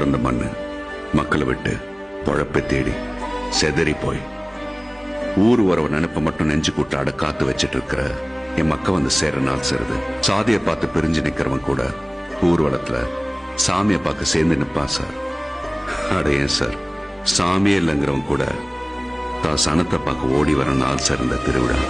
பிறந்த மண்ணு மக்களை விட்டு பொழப்பை தேடி செதறி போய் ஊர் உறவு நினைப்ப மட்டும் நெஞ்சு கூட்டாட காத்து வச்சிட்டு இருக்கிற என் மக்க வந்து சேர நாள் சேருது. சாதியை பார்த்து பிரிஞ்சு நிக்கிறவன் கூட ஊர்வலத்துல சாமியை பார்க்க சேர்ந்து நிற்பான் சார். அட ஏன் சார், சாமியே இல்லைங்கிறவன் கூட தான் சனத்தை பார்க்க ஓடி வர நாள் சார் இந்த திருவிழா.